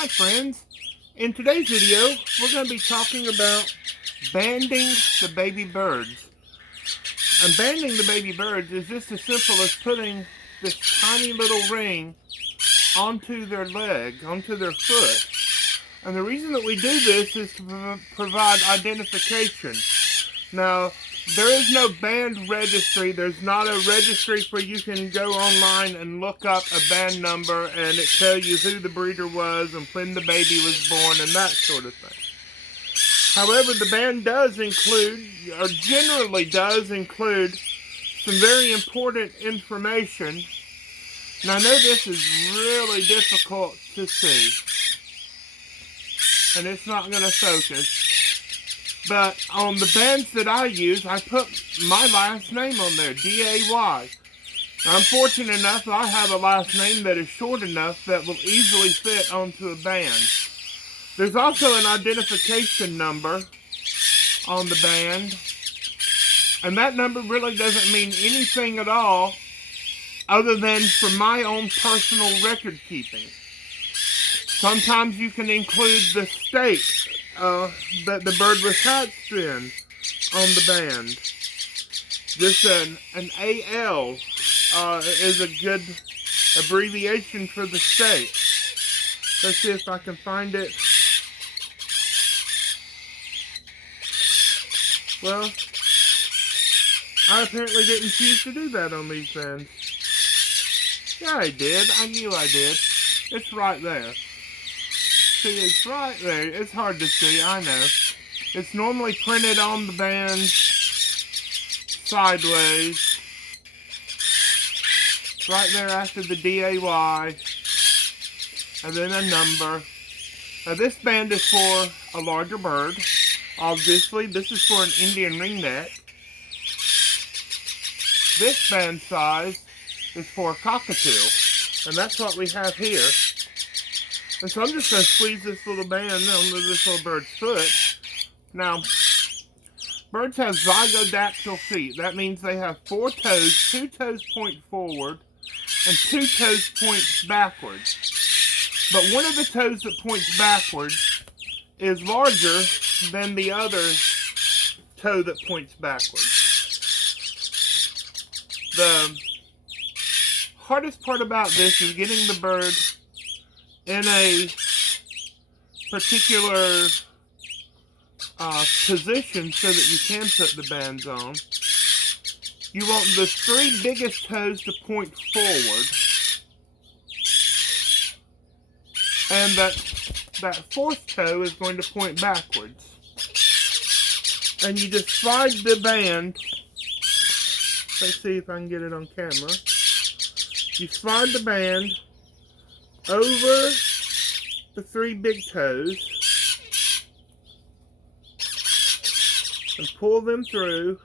Hi friends, in today's video we're going to be talking about banding the baby birds. And banding the baby birds is just as simple as putting this tiny little ring onto their leg, onto their foot. And the reason that we do this is to provide identification. Now, there is no band registry. There's not a registry where you can go online and look up a band number and it tell you who the breeder was and when the baby was born and that sort of thing. However, the band does include, or generally does include, some very important information. Now, I know this is really difficult to see, and it's not going to focus. But on the bands that I use, I put my last name on there, D-A-Y. I'm fortunate enough that I have a last name that is short enough that will easily fit onto a band. There's also an identification number on the band, and that number really doesn't mean anything at all other than for my own personal record keeping. Sometimes you can include the state that the bird was hatched in on the band. Just an AL is a good abbreviation for the state. Let's see if I can find it. Well, I apparently didn't choose to do that on these bands. Yeah, I did. I knew I did. It's right there. See, it's right there. It's hard to see, I know. It's normally printed on the band sideways. Right there after the D-A-Y. And then a number. Now this band is for a larger bird. Obviously, this is for an Indian ringneck. This band size is for a cockatiel. And that's what we have here. And so I'm just going to squeeze this little band onto this little bird's foot. Now, birds have zygodactyl feet. That means they have 4 toes, 2 toes point forward, and 2 toes point backwards. But one of the toes that points backwards is larger than the other toe that points backwards. The hardest part about this is getting the bird in a particular position so that you can put the bands on. You want the 3 biggest toes to point forward, and that 4th toe is going to point backwards. And you just slide the band. Let's see if I can get it on camera. You slide the band over the 3 big toes and pull them through.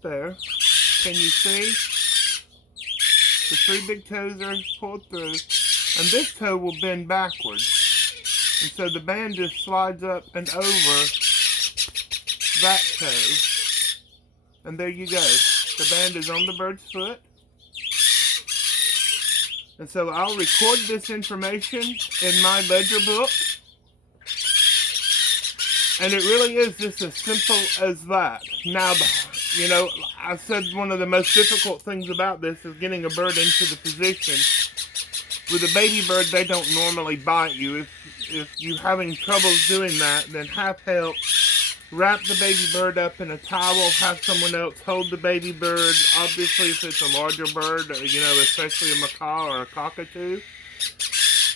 There. Can you see? The 3 big toes are pulled through, and this toe will bend backwards. And so the band just slides up and over that toe. And there you go. The band is on the bird's foot. And so I'll record this information in my ledger book. And it really is just as simple as that. Now, you know, I said one of the most difficult things about this is getting a bird into the position. With a baby bird, they don't normally bite you. If you're having trouble doing that, then have help. Wrap the baby bird up in a towel, have someone else hold the baby bird. Obviously, if it's a larger bird, you know, especially a macaw or a cockatoo,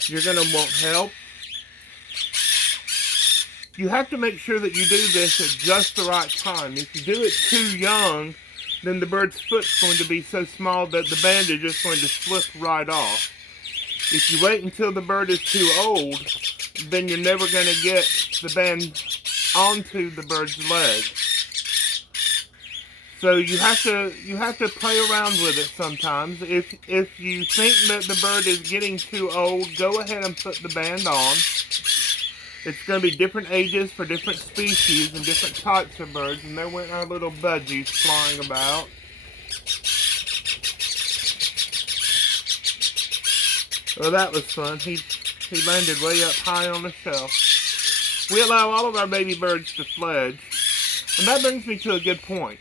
you're going to want help. You have to make sure that you do this at just the right time. If you do it too young, then the bird's foot's going to be so small that the band is just going to slip right off. If you wait until the bird is too old, then you're never going to get the band onto the bird's leg. So you have to play around with it sometimes. If you think that the bird is getting too old, go ahead and put the band on. It's going to be different ages for different species and different types of birds. And there went our little budgies flying about. Well, that was fun. He landed way up high on the shelf. We allow all of our baby birds to fledge. And that brings me to a good point.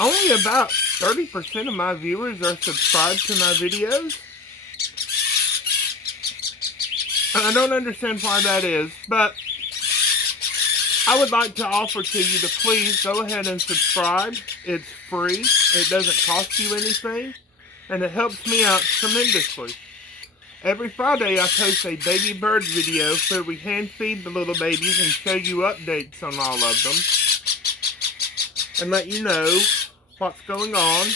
Only about 30% of my viewers are subscribed to my videos. And I don't understand why that is, but I would like to offer to you to please go ahead and subscribe. It's free. It doesn't cost you anything. And it helps me out tremendously. Every Friday I post a baby bird video where we hand feed the little babies and show you updates on all of them. And let you know what's going on.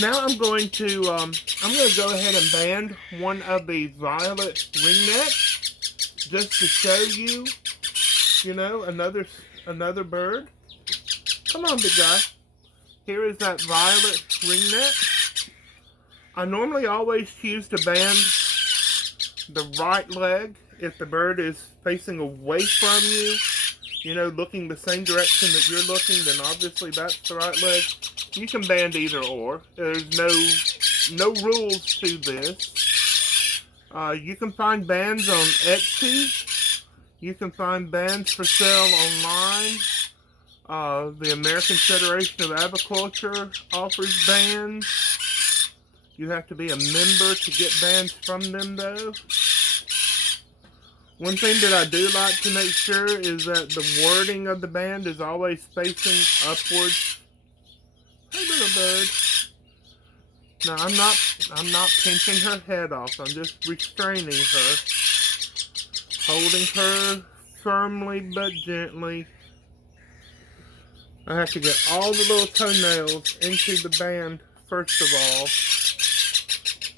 Now I'm going to go ahead and band one of the violet ringnecks just to show you, another bird. Come on, big guy. Here is that violet ringneck. I normally always choose to band the right leg if the bird is facing away from you. Looking the same direction that you're looking, then obviously that's the right leg. You can band either or. There's no rules to this. You can find bands on Etsy. You can find bands for sale online. The American Federation of Aviculture offers bands. You have to be a member to get bands from them, though. One thing that I do like to make sure is that the wording of the band is always facing upwards. Hey, little bird. Now, I'm not pinching her head off. I'm just restraining her. Holding her firmly but gently. I have to get all the little toenails into the band first of all.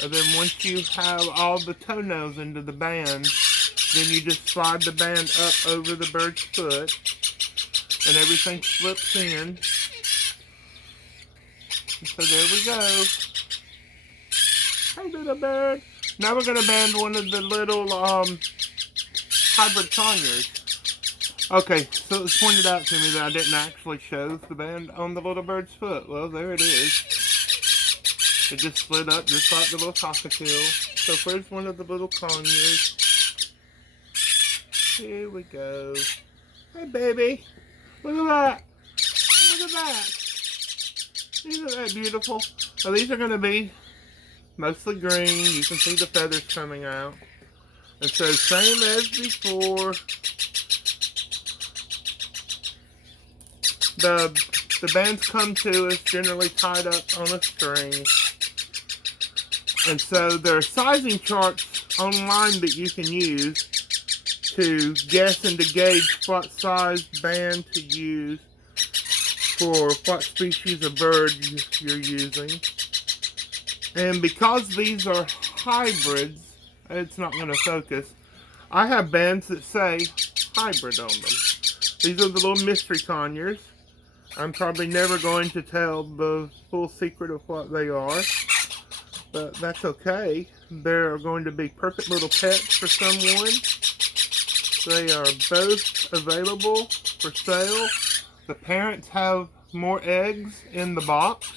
And then once you have all the toenails into the band, then you just slide the band up over the bird's foot, and everything slips in. And so there we go. Hey, little bird. Now we're going to band one of the little hybrid conures. Okay, so it was pointed out to me that I didn't actually show the band on the little bird's foot. Well, there it is. It just slid up just like the little cockatiel. So here's one of the little conures. Here we go. Hey, baby. Look at that. Look at that. Isn't that beautiful? Now, these are going to be mostly green. You can see the feathers coming out. And so, same as before. The bands come to us generally tied up on a string. And so, there are sizing charts online that you can use to guess and to gauge what size band to use for what species of bird you're using. And because these are hybrids, it's not going to focus. I have bands that say hybrid on them. These are the little mystery conures. I'm probably never going to tell the full secret of what they are, but that's okay. They're going to be perfect little pets for someone. They are both available for sale. The parents have more eggs in the box.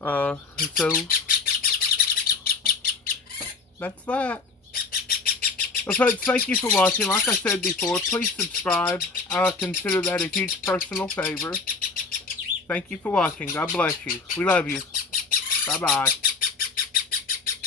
And so, that's that. Well, folks, thank you for watching. Like I said before, please subscribe. I consider that a huge personal favor. Thank you for watching. God bless you. We love you. Bye-bye.